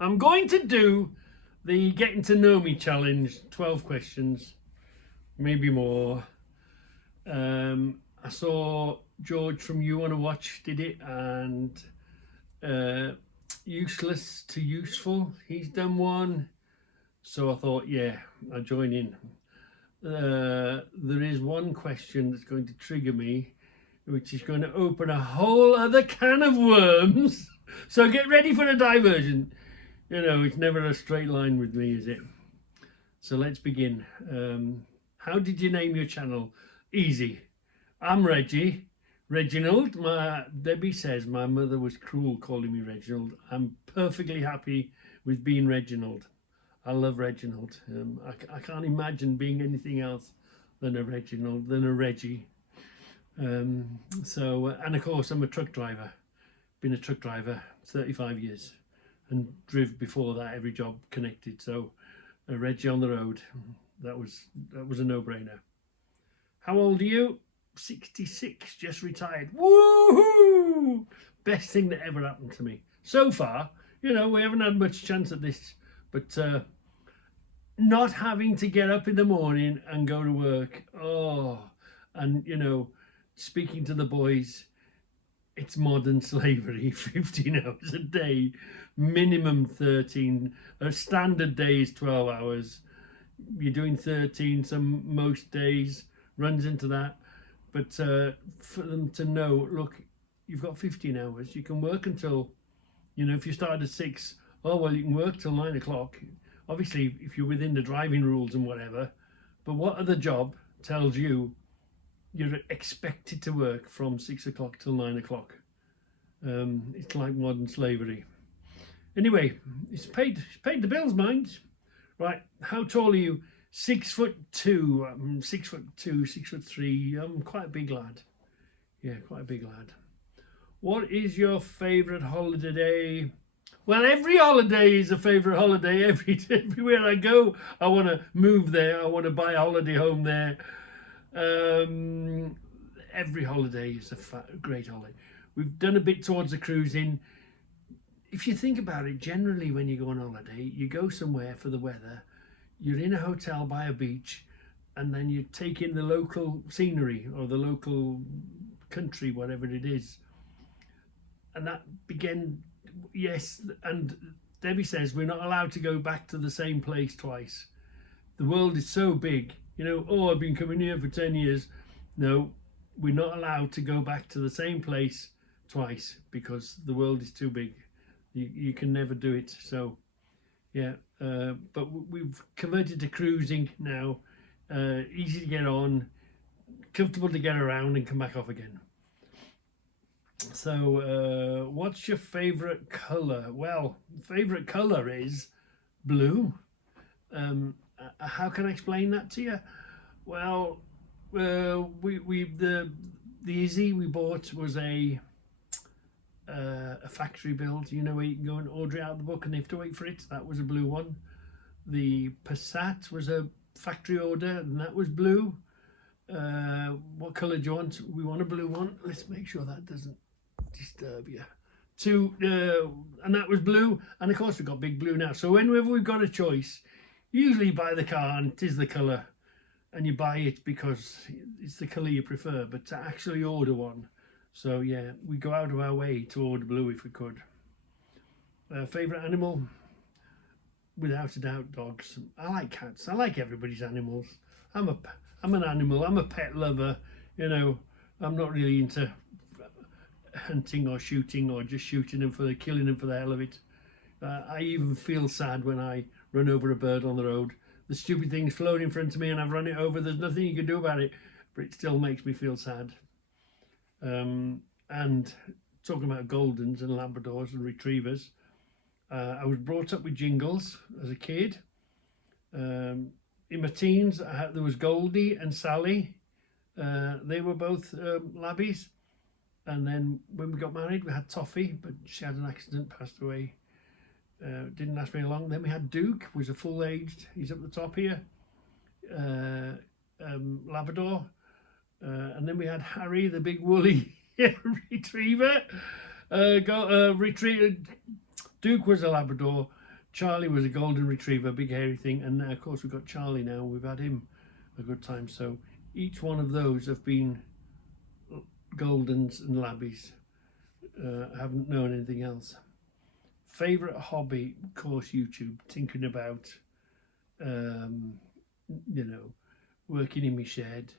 I'm going to do the Getting to Know Me challenge, 12 questions, maybe more. I saw George from You Wanna Watch did it, and Useless to Useful, he's done one. So I thought, yeah, I'll join in. There is one question that's going to trigger me, which is going to open a whole other can of worms. So get ready for a diversion. You know, it's never a straight line with me, is it? So let's begin. How did you name your channel? Easy. I'm Reggie. Reginald. Debbie says my mother was cruel calling me Reginald. I'm perfectly happy with being Reginald. I love Reginald. I can't imagine being anything else than a Reginald, than a Reggie. And of course, I'm a truck driver. Been a truck driver 35 years, and driv before that every job connected. So, a Reggie on the road. That was a no-brainer. How old are you? 66. Just retired. Woohoo! Best thing that ever happened to me so far. You know, we haven't had much chance at this, but not having to get up in the morning and go to work. Oh, and you know, speaking to the boys, it's modern slavery. 15 hours a day, minimum 13. A standard day is 12 hours. You're doing 13 some most days, runs into that. But for them to know, look, you've got 15 hours. You can work until, you know, if you start at 6, oh well, you can work till 9 o'clock. Obviously, if you're within the driving rules and whatever. But what other job tells you you're expected to work from 6 o'clock till 9 o'clock? It's like modern slavery. Anyway, it's paid the bills, mind. Right, how tall are you? 6'2". 6'2", 6'3". I'm quite a big lad. Yeah, quite a big lad. What is your favourite holiday? Well, every holiday is a favourite holiday. Everywhere I go, I want to move there. I want to buy a holiday home there. Every holiday is a great holiday. We've done a bit towards the cruising. If you think about it, generally when you go on holiday, you go somewhere for the weather, you're in a hotel by a beach, and then you take in the local scenery or the local country, whatever it is. And that began, yes, and Debbie says we're not allowed to go back to the same place twice. The world is so big, you know, oh, I've been coming here for 10 years. No, we're not allowed to go back to the same place twice because the world is too big. You can never do it. So yeah, but we've converted to cruising now. Easy to get on, comfortable to get around and come back off again. So what's your favorite color? Well, favorite color is blue. How can I explain that to you? Well, the Easy we bought was a factory build, you know, where you can go and order it out of the book and they have to wait for it. That was a blue one. The Passat was a factory order and that was blue. What colour do you want? We want a blue one. Let's make sure that doesn't disturb you. And that was blue, and of course we've got big blue now. So whenever we've got a choice, usually buy the car and it is the colour, and you buy it because it's the colour you prefer, but to actually order one. So yeah, we go out of our way to order blue if we could. Favourite animal? Without a doubt, dogs. I like cats. I like everybody's animals. I'm an animal. I'm a pet lover. You know, I'm not really into hunting or shooting or just shooting them for killing them for the hell of it. I even feel sad when I run over a bird on the road. The stupid thing's flown in front of me and I've run it over. There's nothing you can do about it, but it still makes me feel sad. And talking about Goldens and Labradors and Retrievers, I was brought up with Jingles as a kid. In my teens, there was Goldie and Sally. They were both labbies. And then when we got married, we had Toffee, but she had an accident, passed away. Didn't last very long. Then we had Duke, who was a full-aged, he's up the top here, Labrador. And then we had Harry, the big woolly retriever. Duke was a Labrador. Charlie was a golden retriever, big hairy thing, and now, of course, we've got Charlie now. We've had him a good time. So each one of those have been Goldens and Labbies. I haven't known anything else. Favourite hobby, of course, YouTube, tinkering about, you know, working in my shed.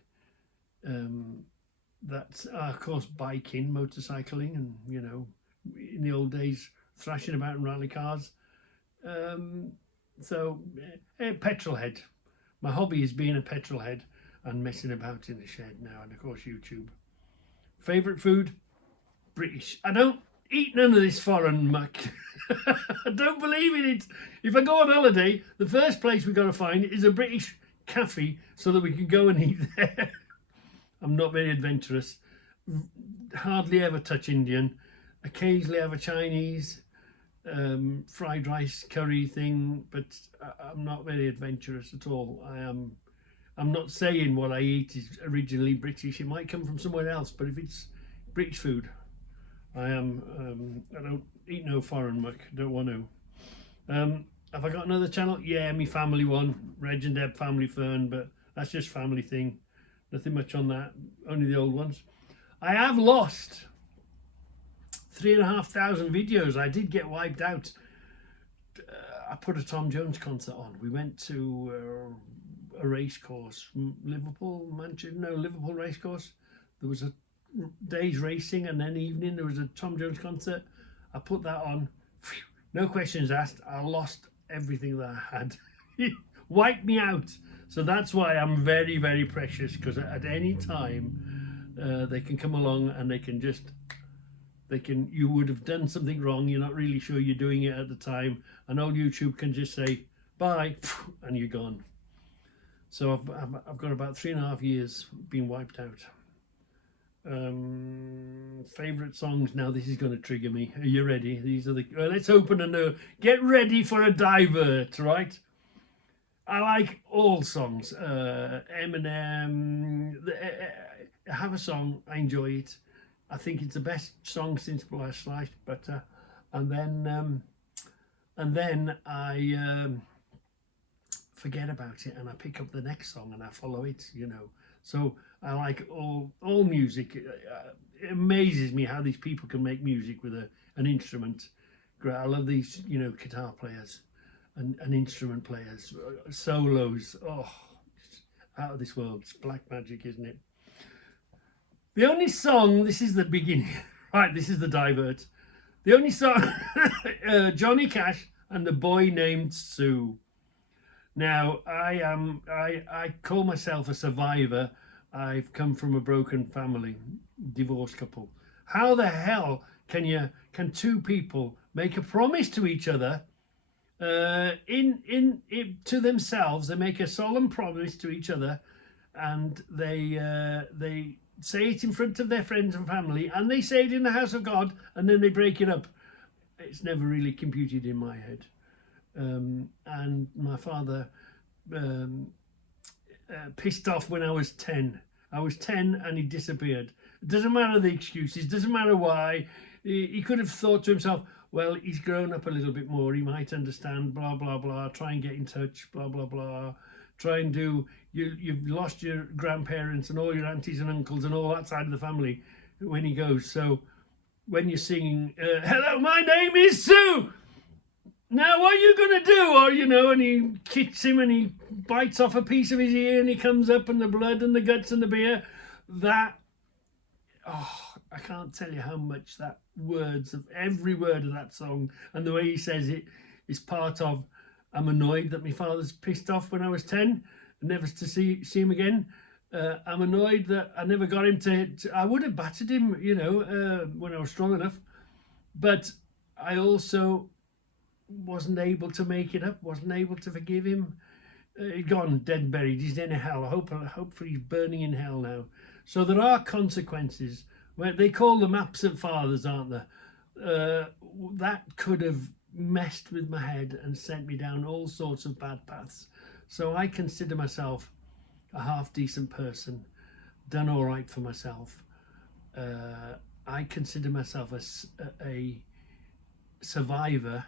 That's, of course, biking, motorcycling, and, you know, in the old days, thrashing about in rally cars. Petrol head. My hobby is being a petrol head and messing about in the shed now, and of course YouTube. Favourite food? British. I don't eat none of this foreign muck. I don't believe in it. If I go on holiday, the first place we've got to find is a British cafe so that we can go and eat there. I'm not very adventurous. Hardly ever touch Indian. Occasionally have a Chinese fried rice curry thing, but I'm not very adventurous at all. I'm not saying what I eat is originally British. It might come from somewhere else, but if it's British food, I don't eat no foreign muck. Don't want to. Have I got another channel? Yeah, my family one, Reg and Deb Family Fern, but that's just family thing. Nothing much on that. Only the old ones. I have lost 3,500 videos. I did get wiped out. I put a Tom Jones concert on. We went to a race course from Liverpool race course. There was a day's racing, and then evening there was a Tom Jones concert. I put that on. No questions asked. I lost everything that I had. Wiped me out. So that's why I'm very, very precious, because at any time they can come along and you would have done something wrong, you're not really sure you're doing it at the time, and old YouTube can just say bye and you're gone. So I've got about 3.5 years being wiped out. Favorite songs. Now this is going to trigger me. Are you ready? These are the let's open a get ready for a divert, right? I like all songs. Eminem, have a song, I enjoy it. I think it's the best song since Sliced Butter, and then I forget about it and I pick up the next song and I follow it, you know. So I like all music. It amazes me how these people can make music with an instrument. I love these, you know, guitar players and instrument players, solos. Oh, it's out of this world. It's black magic, isn't it? The only song, this is the beginning, right, this is the divert. The only song, Johnny Cash and The Boy Named Sue. Now, I call myself a survivor. I've come from a broken family, divorced couple. How the hell can two people make a promise to each other, to themselves? They make a solemn promise to each other, and they say it in front of their friends and family, and they say it in the house of God, and then they break it up. It's never really computed in my head. And my father pissed off when I was 10. I was 10 and he disappeared. It doesn't matter the excuses, doesn't matter why. He could have thought to himself, well, he's grown up a little bit more, he might understand, blah, blah, blah, try and get in touch, blah, blah, blah. Try and do, you've lost your grandparents and all your aunties and uncles and all that side of the family when he goes. So when you're singing, hello, my name is Sue, now what are you going to do? Or, you know, and he kicks him and he bites off a piece of his ear and he comes up and the blood and the guts and the beer. I can't tell you how much every word of that song and the way he says it is part of, I'm annoyed that my father's pissed off when I was 10, never to see him again. I'm annoyed that I never got him to I would have battered him, you know, when I was strong enough. But I also wasn't able to make it up, wasn't able to forgive him. He'd gone dead buried, he's in hell. Hopefully he's burning in hell now. So there are consequences. Where they call them absent fathers, aren't there? That could have messed with my head and sent me down all sorts of bad paths. So I consider myself a half decent person, done all right for myself. I consider myself a survivor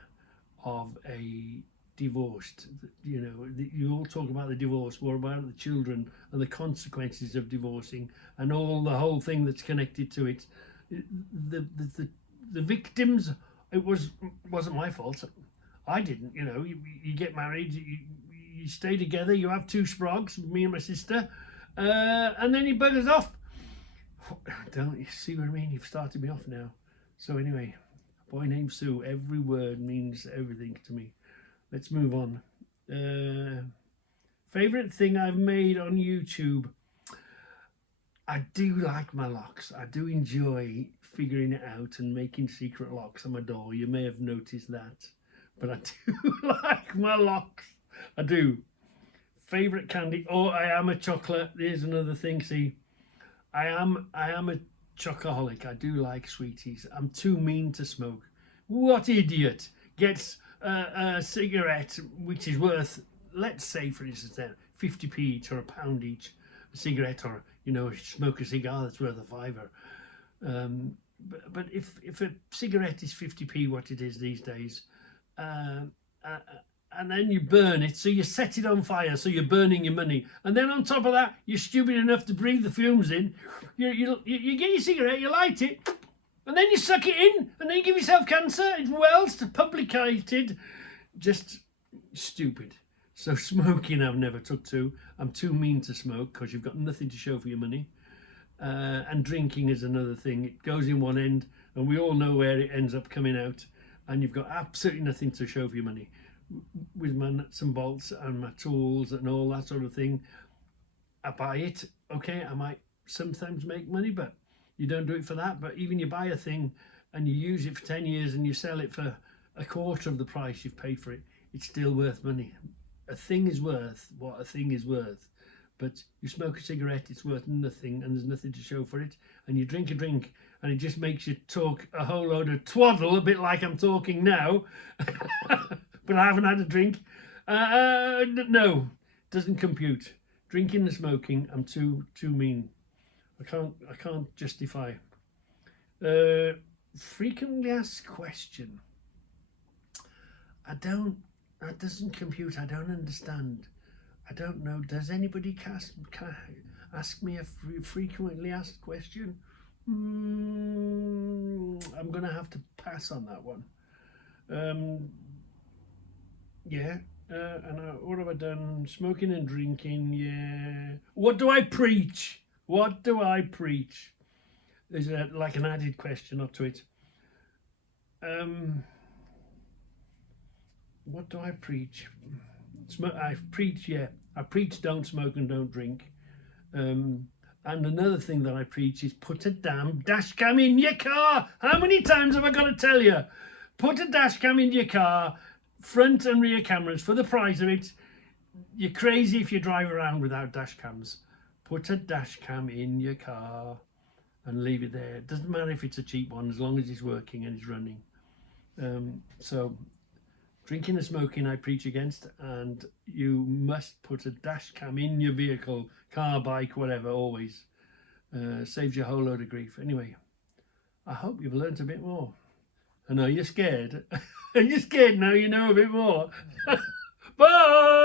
of a divorced, you know, you all talk about the divorce, what about the children and the consequences of divorcing and all the whole thing that's connected to it. The victims, wasn't my fault. I didn't, you know, you get married, you stay together, you have two sprogs, me and my sister, and then he buggers off. Don't you see what I mean? You've started me off now. So anyway, a boy named Sue, every word means everything to me. Let's move on. Favourite thing I've made on YouTube. I do like my locks. I do enjoy figuring it out and making secret locks on my door. You may have noticed that. But I do like my locks. I do. Favourite candy. Oh, I am a chocolate. There's another thing. See, I am a chocoholic. I do like sweeties. I'm too mean to smoke. What idiot gets a cigarette which is worth, let's say for instance then, 50p each or a pound each, a cigarette, or you know, smoke a cigar that's worth a fiver. But if a cigarette is 50p, what it is these days, and then you burn it, so you set it on fire, so you're burning your money, and then on top of that you're stupid enough to breathe the fumes in, you get your cigarette, you light it, and then you suck it in, and then you give yourself cancer. It's well publicated. Just stupid. So smoking I've never took to. I'm too mean to smoke because you've got nothing to show for your money. And drinking is another thing. It goes in one end and we all know where it ends up coming out, and you've got absolutely nothing to show for your money. With my nuts and bolts and my tools and all that sort of thing, I buy it. Okay, I might sometimes make money, but you don't do it for that. But even you buy a thing and you use it for 10 years and you sell it for a quarter of the price you've paid for it, it's still worth money. A thing is worth what a thing is worth. But you smoke a cigarette, it's worth nothing, and there's nothing to show for it. And you drink a drink, and it just makes you talk a whole load of twaddle, a bit like I'm talking now. But I haven't had a drink. No, doesn't compute. Drinking and smoking, I'm too mean. I can't justify. Frequently asked question. That doesn't compute. I don't understand. I don't know. Does anybody ask me a frequently asked question? I'm going to have to pass on that one. Yeah. What have I done? Smoking and drinking. Yeah. What do I preach? What do I preach? There's like an added question up to it. What do I preach? I preach, yeah. I preach don't smoke and don't drink. And another thing that I preach is put a damn dash cam in your car. How many times have I got to tell you? Put a dash cam in your car, front and rear cameras for the price of it. You're crazy if you drive around without dash cams. Put a dash cam in your car and leave it there. It doesn't matter if it's a cheap one, as long as it's working and it's running. So drinking and smoking I preach against, and you must put a dash cam in your vehicle, car, bike, whatever, always. Saves you a whole load of grief. Anyway, I hope you've learnt a bit more. I know you're scared. Are you scared now you know a bit more? Bye!